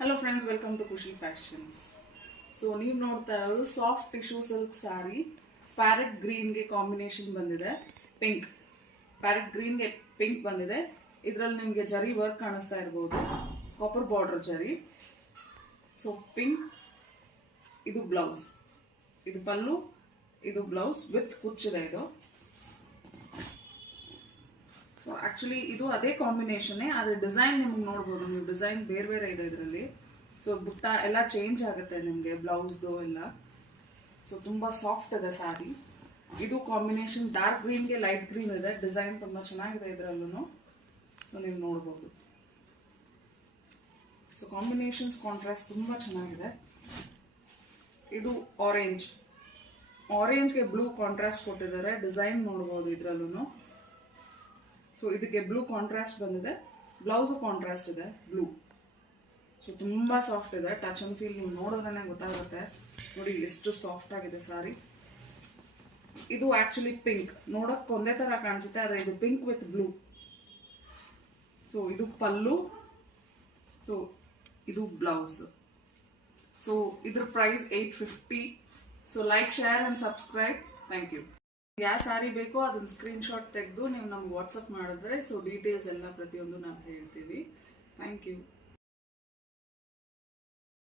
Hello friends, welcome to Khushi fashions. So ನೀವು ನೋಡ್ತಾ ಇರೋದು soft tissue silk sari. Parrot ಗ್ರೀನ್ಗೆ ಕಾಂಬಿನೇಷನ್ ಬಂದಿದೆ. ಪ್ಯಾರೆಟ್ ಗ್ರೀನ್ಗೆ ಪಿಂಕ್ ಬಂದಿದೆ. ಇದರಲ್ಲಿ ನಿಮಗೆ ಜರಿ ವರ್ಕ್ ಕಾಣಿಸ್ತಾ ಇರ್ಬೋದು, copper border zari. So pink, ಇದು ಬ್ಲೌಸ್, ಇದು ಪಲ್ಲು, ಇದು ಬ್ಲೌಸ್ ವಿತ್ ಕುಚ್ಚಿದೆ ಇದು. ಸೊ ಆಕ್ಚುಲಿ ಇದು ಅದೇ ಕಾಂಬಿನೇಷನ್ನೇ, ಆದರೆ ಡಿಸೈನ್ ನಿಮ್ಗೆ ನೋಡ್ಬೋದು ನೀವು. ಡಿಸೈನ್ ಬೇರೆ ಬೇರೆ ಇದೆ ಇದರಲ್ಲಿ. ಸೊ ಬುಟ್ಟ ಎಲ್ಲ ಚೇಂಜ್ ಆಗುತ್ತೆ ನಿಮಗೆ, ಬ್ಲೌಸ್ದು ಎಲ್ಲ. ಸೊ ತುಂಬ ಸಾಫ್ಟ್ ಇದೆ ಸ್ಯಾರಿ. ಇದು ಕಾಂಬಿನೇಷನ್ ಡಾರ್ಕ್ ಗ್ರೀನ್ಗೆ ಲೈಟ್ ಗ್ರೀನ್ ಇದೆ. ಡಿಸೈನ್ ತುಂಬ ಚೆನ್ನಾಗಿದೆ ಇದರಲ್ಲೂ. ಸೊ ನೀವು ನೋಡ್ಬೋದು. ಸೊ ಕಾಂಬಿನೇಷನ್ಸ್ ಕಾಂಟ್ರಾಸ್ಟ್ ತುಂಬ ಚೆನ್ನಾಗಿದೆ. ಇದು ಆರೆಂಜ್ಗೆ ಬ್ಲೂ ಕಾಂಟ್ರಾಸ್ಟ್ ಕೊಟ್ಟಿದ್ದಾರೆ. ಡಿಸೈನ್ ನೋಡ್ಬೋದು ಇದರಲ್ಲೂ. ಸೊ ಇದಕ್ಕೆ ಬ್ಲೂ ಕಾಂಟ್ರಾಸ್ಟ್ ಬಂದಿದೆ. ಬ್ಲೌಸು ಕಾಂಟ್ರಾಸ್ಟ್ ಇದೆ ಬ್ಲೂ. ಸೊ ತುಂಬ ಸಾಫ್ಟ್ ಇದೆ. ಟಚ್ ಅಂಡ್ ಫೀಲ್ ನೀವು ನೋಡಿದ್ರೇ ಗೊತ್ತಾಗುತ್ತೆ. ನೋಡಿ ಎಷ್ಟು ಸಾಫ್ಟ್ ಆಗಿದೆ ಸ್ಯಾರಿ. ಇದು ಆಕ್ಚುಲಿ ಪಿಂಕ್, ನೋಡೋಕೆ ಒಂದೇ ಥರ ಕಾಣಿಸುತ್ತೆ, ಆದರೆ ಇದು ಪಿಂಕ್ ವಿತ್ ಬ್ಲೂ. ಸೊ ಇದು ಪಲ್ಲು, ಸೊ ಇದು ಬ್ಲೌಸ್. ಸೊ ಇದ್ರ price 850. So like, share and subscribe. Thank you. ಯಾವ ಸ್ಯಾರಿ ಬೇಕೋ ಅದನ್ನ ಸ್ಕ್ರೀನ್ಶಾಟ್ ತೆಗೆದು ನೀವು ನಮ್ಗೆ ವಾಟ್ಸಪ್ ಮಾಡಿದ್ರೆ ಸೊ ಡೀಟೇಲ್ಸ್ ಎಲ್ಲ ಪ್ರತಿಯೊಂದು ನಾವು ಹೇಳ್ತೀವಿ. Thank you.